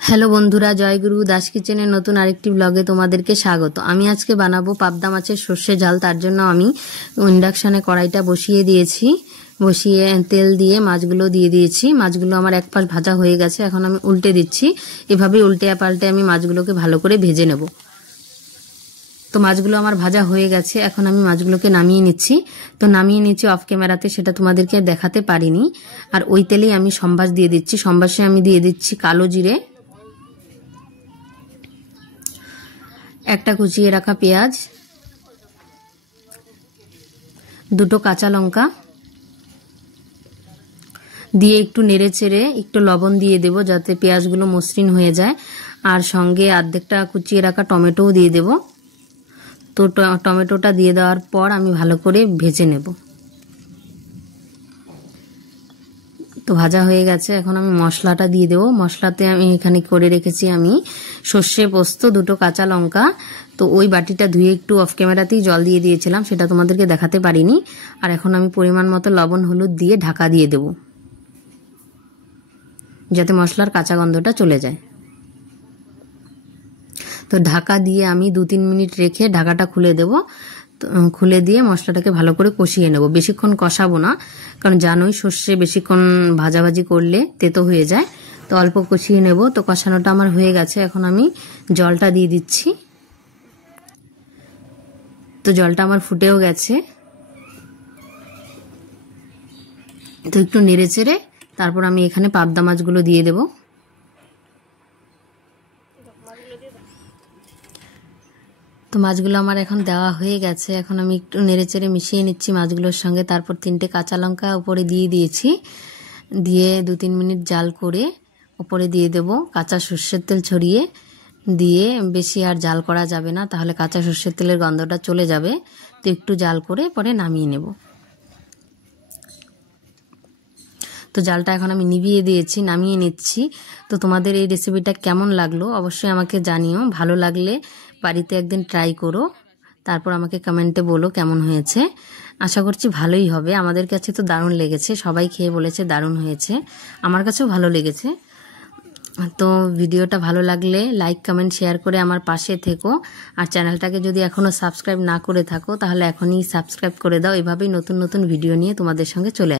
Hello বন্ধুরা, জয়গুরু দাস কিচেনের নতুন আরেকটি ব্লগে তোমাদেরকে স্বাগত। আমি আজকে বানাবো পাবদা মাছের সর্ষে ঝাল। তার জন্য আমি ইন্ডাকশানে কড়াইটা বসিয়ে দিয়েছি। বসিয়ে তেল দিয়ে মাছগুলো দিয়ে দিয়েছি। মাছগুলো আমার এক পাশ ভাজা হয়ে গেছে, এখন আমি উল্টে দিচ্ছি। এভাবে উল্টে পাল্টে আমি মাছগুলোকে ভালো করে ভেজে নেব। তো মাছগুলো আমার ভাজা হয়ে গেছে, এখন আমি মাছগুলোকে নামিয়ে নিচ্ছি। তো নামিয়ে নিচ্ছি অফ ক্যামেরাতে, সেটা তোমাদেরকে দেখাতে পারিনি। আর ওই তেলেই আমি সম্বাস দিয়ে দিচ্ছি। সম্বাসে আমি দিয়ে দিচ্ছি কালো জিরে, একটা কুচিয়ে রাখা পেঁয়াজ, দুটো কাঁচা লঙ্কা দিয়ে একটু নেড়ে চেড়ে একটু লবণ দিয়ে দেব যাতে পেঁয়াজগুলো মসৃণ হয়ে যায়। আর সঙ্গে অর্ধেকটা কুচিয়ে রাখা টমেটোও দিয়ে দেব। তো টমেটোটা দিয়ে দেওয়ার পর আমি ভালো করে ভেজে নেব। তো ভাজা হয়ে গেছে, এখন আমি মশলাটা দিয়ে দেবো। মশলাতে আমি এখানে করে রেখেছি আমি সর্ষে পোস্ত, দুটো কাঁচা লঙ্কা। তো ওই বাটিটা ধুয়ে একটু অফ ক্যামেরাতেই জল দিয়ে দিয়েছিলাম, সেটা তোমাদেরকে দেখাতে পারিনি। আর এখন আমি পরিমাণ মতো লবণ হলুদ দিয়ে ঢাকা দিয়ে দেব যাতে মশলার কাঁচা গন্ধটা চলে যায়। তো ঢাকা দিয়ে আমি 2-3 মিনিট রেখে ঢাকাটা খুলে দেব। খুলে দিয়ে মশলাটাকে ভালো করে কষিয়ে নেব। বেশিক্ষণ কষাবো না, কারণ জানোই সর্ষে বেশিক্ষণ ভাজাভাজি করলে তেতো হয়ে যায়। তো অল্প কষিয়ে নেব। তো কষানোটা আমার হয়ে গেছে, এখন আমি জলটা দিয়ে দিচ্ছি। তো জলটা আমার ফুটেও গেছে। তো একটু নেড়ে চেড়ে তারপর আমি এখানে পাবদা মাছগুলো দিয়ে দেব। তো মাছগুলো আমার এখন দেওয়া হয়ে গেছে, এখন আমি একটু নেড়ে চেড়ে মিশিয়ে নিচ্ছি মাছগুলোর সঙ্গে। তারপর 3টে কাঁচা লঙ্কা উপরে দিয়ে দিয়েছি। দিয়ে 2-3 মিনিট জাল করে উপরে দিয়ে দেব কাঁচা সর্ষের তেল ছড়িয়ে দিয়ে। বেশি আর জাল করা যাবে না, তাহলে কাঁচা সর্ষের তেলের গন্ধটা চলে যাবে। তো একটু জাল করে পরে নামিয়ে নেব। তো জালটা এখন আমি নিভিয়ে দিয়েছি, নামিয়ে নিচ্ছি। তো তোমাদের এই রেসিপিটা কেমন লাগলো অবশ্যই আমাকে জানিও। ভালো লাগলে বাড়িতে একদিন ট্রাই করো, তারপর আমাকে কমেন্টে বলো কেমন হয়েছে। আশা করছি ভালোই হবে। আমাদের কাছে তো দারুণ লেগেছে, সবাই খেয়ে বলেছে দারুণ হয়েছে, আমার কাছেও ভালো লেগেছে। তো ভিডিওটা ভালো লাগলে লাইক কমেন্ট শেয়ার করে আমার পাশে থেকো। আর চ্যানেলটাকে যদি এখনও সাবস্ক্রাইব না করে থাকো তাহলে এখনই সাবস্ক্রাইব করে দাও। এভাবেই নতুন নতুন ভিডিও নিয়ে তোমাদের সঙ্গে চলে